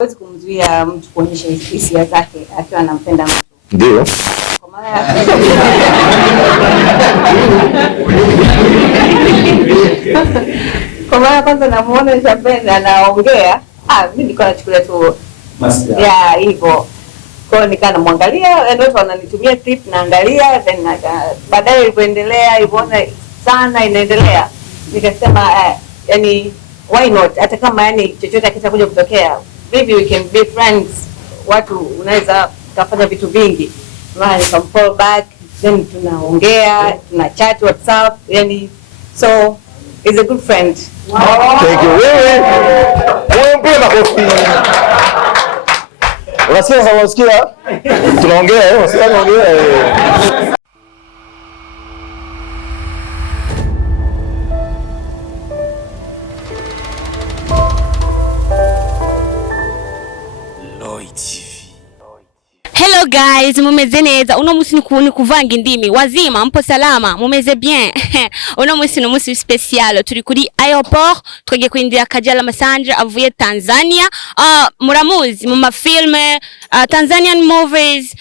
Huwezi kumzuia mtu kuonyesha hisia zake akiwa anampenda mtu. Ndio. Kwa maana kwanza namuona nishapenda anaongea, mimi niko nachukulia tu ya hivyo. Kwa hiyo nikaa namwangalia, ndio wananitumia tip naangalia, then baadaye ilipoendelea hivyoona sana inaendelea. Nikasema yani why not, hata kama yani chochote kitakuja kutokea, maybe we can be friends. Watu unaweza kufanya vitu vingi, maana come back, then tunaongea, tuna chat WhatsApp, yani so is a good friend. Thank you. Wewe mpenda kofi. Unasikia sawa, unasikia? Tunaongea, unasikia tunaongea. Hello guys, mumeze neza? Uno musi ni kuvanga indimi. Wazima, mpo salama? Mumeze bien? Uno musi ni musi special. Turi kuri airport, twege kuindia Kajala Masanja avuye Tanzania. Muramuzi mu mafilme, Tanzanian movies.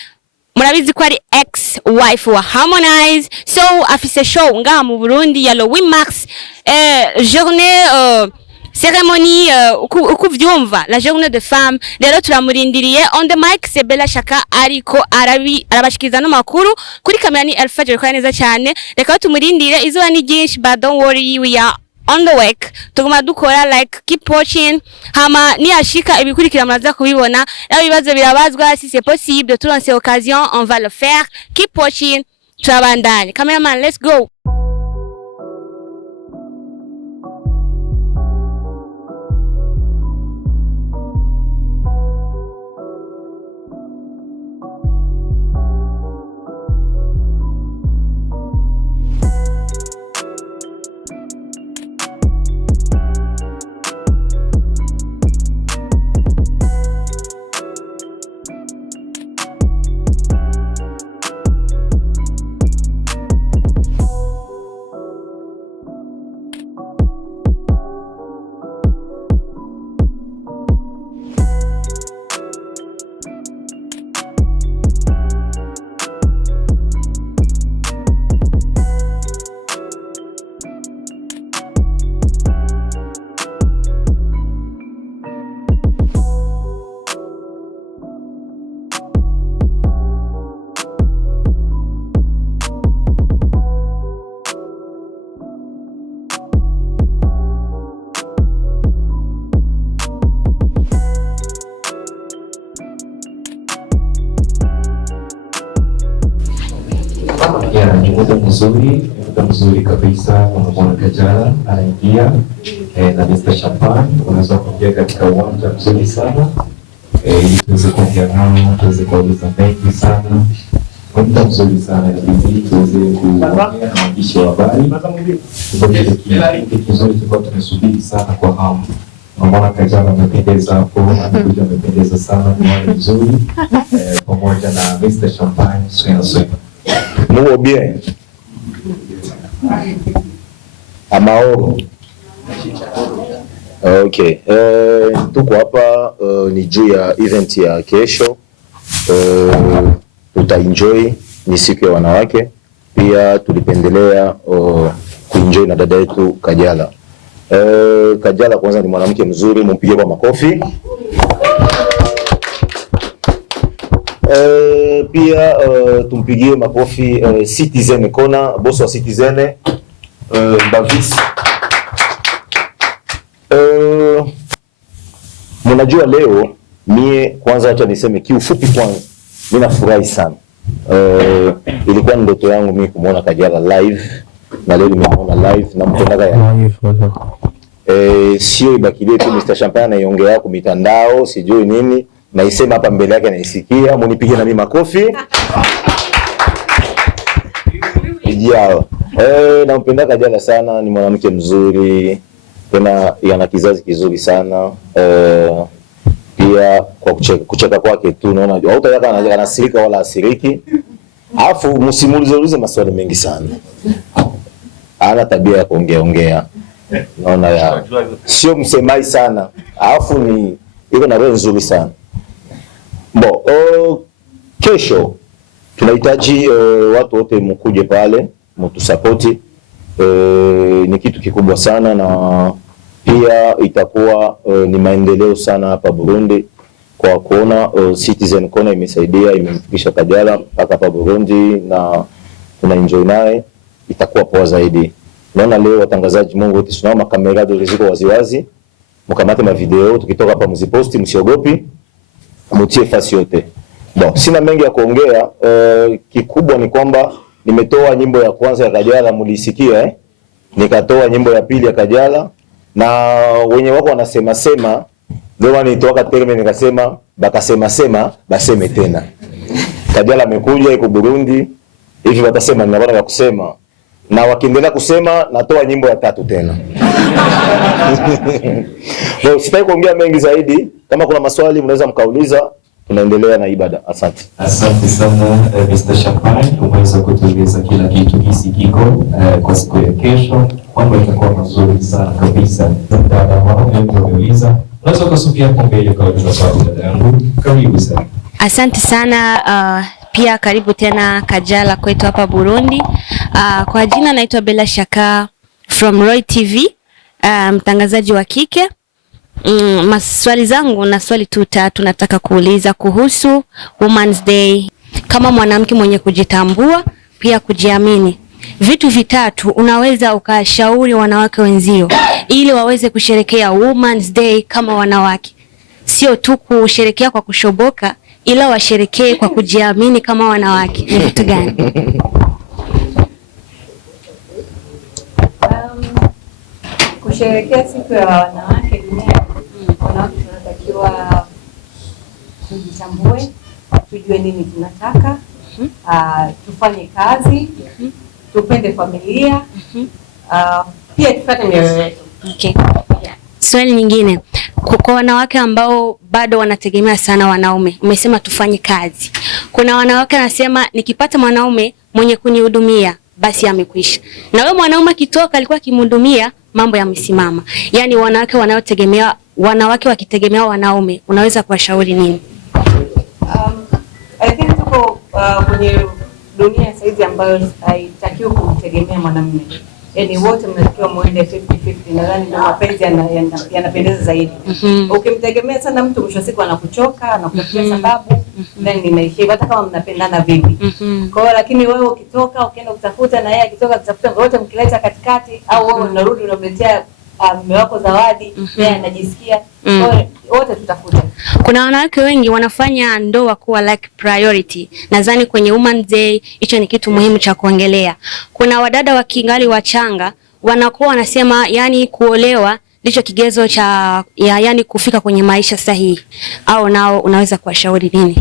Murabizi ko ari ex-wife wa Harmonize. So afise show nga mu Burundi ya Louis Max. Journée cérémonie ukuvyumva la journée de femme. Rero turamurindiriye on the mic Sebela Shaka ariko arabashikiza no makuru kuri kamera ni Alfajr kwa neza cyane. Reka tumurindire izuba ni byinshi, but don't worry, we are on the way. Tuguma dukora, like keep watching. Hama ni ashika ibikurikira muraza kubibona. Rero bibazo birabazwa, si c'est possible, turonse occasion, on va le faire. Keep watching. Turabandanye. Cameraman, let's go. Ni muda mzuri kabisa. Unamwona Kajala anaingia na Mr. Champagne, unaweza kuingia katika uwanja mzuri sana ili tuweze kuongea nao, tuweze kuuliza mengi sana. Muda mzuri sana ili tuweze kuongea na waandishi wa habari. Kitu kizuri tulikuwa tumesubiri sana kwa hamu. Unamwona Kajala amependeza hapo, anakuja amependeza sana, ni mzuri pamoja na Mr. Champagne swing. Muo bien. Amao. Okay. Tuko hapa ni juu ya event ya kesho. Tutaenjoy, ni siku ya wanawake. Pia tulipendelea kuenjoy na dada yetu Kajala. Kajala kwanza ni mwanamke mzuri, mumpige kwa makofi. Pia tumpigie makofi Citizen Kona, boss wa Citizen Davis. Mnajua leo mie kwanza acha niseme kiufupi kwanza mimi nafurahi sana. Ilikuwa ndoto yangu mimi kumuona Kajala live na leo nimemuona live na mpendaga ya. Sio ibakilie tu Mr. Champagne anaongea yako mitandao sijui nini. Na isema hapa mbele yake naisikia, munipige na mimi makofi. Ijao. Nampenda Kajala sana, ni mwanamke mzuri. Tena yana kizazi kizuri sana. Pia kwa kucheka kwake tu unaona hautayaka anasirika wala asiriki. Alafu msimulize maswali mengi sana. Ana tabia ya kuongea. Naona ya sio msemai sana. Alafu iko na roho nzuri sana. Kesho tunahitaji watu wote mkuje pale mtusapoti. Ni kitu kikubwa sana na pia itakuwa ni maendeleo sana hapa Burundi kwa kuona Citizen Corner imesaidia, imemfikisha Kajala mpaka hapa Burundi na tuna enjoy naye, itakuwa poa zaidi. Naona leo watangazaji, Mungu wote tunaona kamera ndio ziko waziwazi, mkamate ma video tukitoka hapa mziposti, msiogopi, mutie fasi yote. Sina mengi ya kuongea. Kikubwa ni kwamba nimetoa nyimbo ya kwanza ya Kajala, mulisikia nikatoa nyimbo ya pili ya Kajala, na wenye wako wanasema sema ndio nitoka terme, nikasema bakasema sema baseme tena. Kajala amekuja iko Burundi, hivi watasema ninaona ya kusema, na wakiendelea kusema natoa nyimbo ya tatu tena. Sitaki kuongea mengi zaidi. Kama kuna maswali mnaweza mkauliza, tunaendelea na ibada. Asante. Asante sana Mr. Champagne, umeweza kutueleza kila kitu hisi kiko kwa siku ya kesho, kwamba itakuwa mazuri sana kabisa. Dada wao wameuliza, unaweza kusogea hapo mbele kwa sababu dada yangu, karibu sana. Asante sana pia karibu tena Kajala kwetu hapa Burundi. Kwa jina naitwa Bella Shaka from Roy TV, mtangazaji wa kike. Maswali zangu na swali tu tatu nataka kuuliza kuhusu Women's Day. Kama mwanamke mwenye kujitambua pia kujiamini, vitu vitatu unaweza ukashauri wanawake wenzio ili waweze kusherekea Women's Day kama wanawake, sio tu kusherekea kwa kushoboka, ila washerekee kwa kujiamini kama wanawake? Ni vitu gani? Kusherekea siku ya wanawake duniani, wanawake tunatakiwa tujitambue, tujue nini tunataka, tufanye kazi, tupende familia, pia tufuate mioyo yetu. Okay. Swali nyingine, kwa wanawake ambao bado wanategemea sana wanaume, umesema tufanye kazi. Kuna wanawake wanasema nikipata mwanaume mwenye kunihudumia basi amekwisha. Na wewe mwanaume kitoka alikuwa kimhudumia, mambo yamesimama. Yaani wanawake wakitegemea wanaume, unaweza kuwashauri nini? I think tuko kwenye dunia saizi ambayo haitakiwi kumtegemea mwanamume. Yaani wote mnatakiwa muende 50-50. Nadhani ndio mapenzi yanapendeza zaidi. Ukimtegemea sana mtu, mwisho siku anakuchoka, anakupatia sababu, then inaishia hata kama mnapendana vipi. Kwa hiyo lakini wewe ukitoka ukienda kutafuta na yeye akitoka kutafuta, wote mkileta katikati, au wewe unarudi unamletea mume wako zawadi, yeye anajisikia, wote tutafuta. Kuna wanawake wengi wanafanya ndoa kuwa like priority. Nadhani kwenye Women's Day hicho ni kitu muhimu cha kuongelea. Kuna wadada wa kingali wachanga wanakuwa wanasema yani kuolewa ndicho kigezo cha yani kufika kwenye maisha sahihi. Au nao unaweza kuwashauri nini?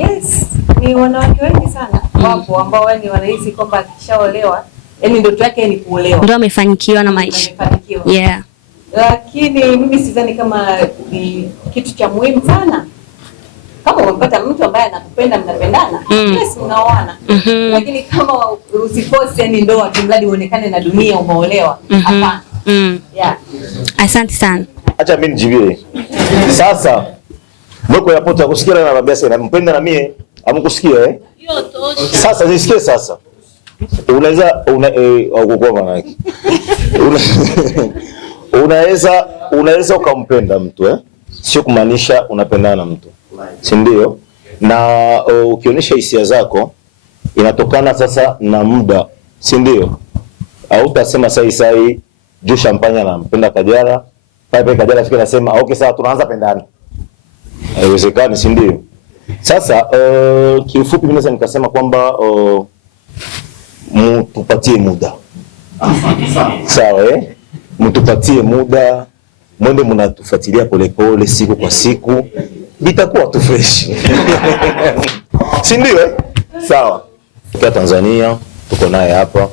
Yes, ni wanawake wengi sana wapo ambao yani wanahisi kwamba akishaolewa yani ndoto yake ni kuolewa, ndio amefanikiwa na maisha. Yeah. Lakini mimi sidhani kama ni kitu cha muhimu sana. Kama umepata mtu ambaye anakupenda, mnapendana, yes mnaoana. Lakini kama usiforce yani ndoa kimradi uonekane na dunia umeolewa, hapana. Yeah. Asante sana. Acha mimi nijibie. Sasa mbona yapota kusikia na babia sana mpenda na mie amkusikia Sasa nisikie sasa. Unaweza kwa maana unaweza ukampenda mtu sio kumaanisha unapendana na mtu, si ndio? Na ukionyesha hisia zako inatokana sasa na muda, si ndio? Au utasema sai juu Champagne anampenda Kajala, pale Kajala fikira nasema okay sawa tunaanza pendana. Haiwezekani, si ndio? Sasa kiufupi mimi naweza nikasema kwamba mtupatie muda. Sawa mtupatie muda, mwende mnatufuatilia polepole siku kwa siku, bitakuwa tu fresh. Si ndio? Sawa. Kwa Tanzania tuko naye hapa.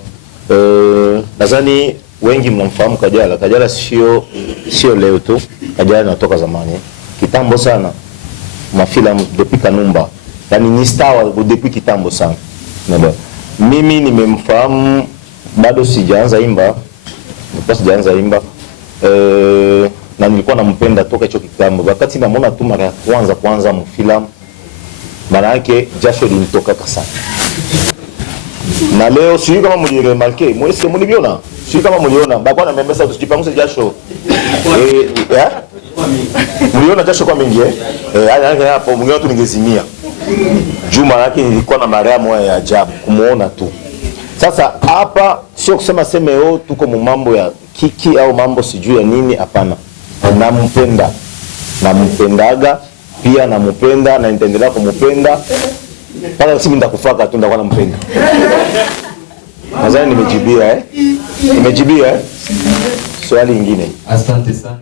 Nadhani wengi mnamfahamu Kajala. Kajala sio leo tu. Kajala anatoka zamani. Kitambo sana. Mafilamu depuis Kanumba. Yaani ni star depuis kitambo sana. Ndio. Mimi nimemfahamu bado sijaanza imba. Na na nilikuwa nampenda toka hicho kitambo. Wakati namuona tu mara ya kwanza mfilamu, maana yake jasho lilitoka sana. Na leo sijui kama mliremarke, mwese mliona? Sijui kama mliona, baba na membesa tusijipanguse jasho. Mliona jasho kwa mingi hapo mwingine tu ningezimia. Juma yake nilikuwa na Mariamu ya ajabu kumuona tu. Sasa hapa sio kusema semeo tuko mambo ya kiki au mambo sijui ya nini, hapana. Nampenda. Nampendaga pia, nampenda na nitaendelea kumpenda. Pala sisi nitakufaka tu ndakuwa nampenda. Nadhani nimejibia Nimejibia Swali lingine. Asante sana.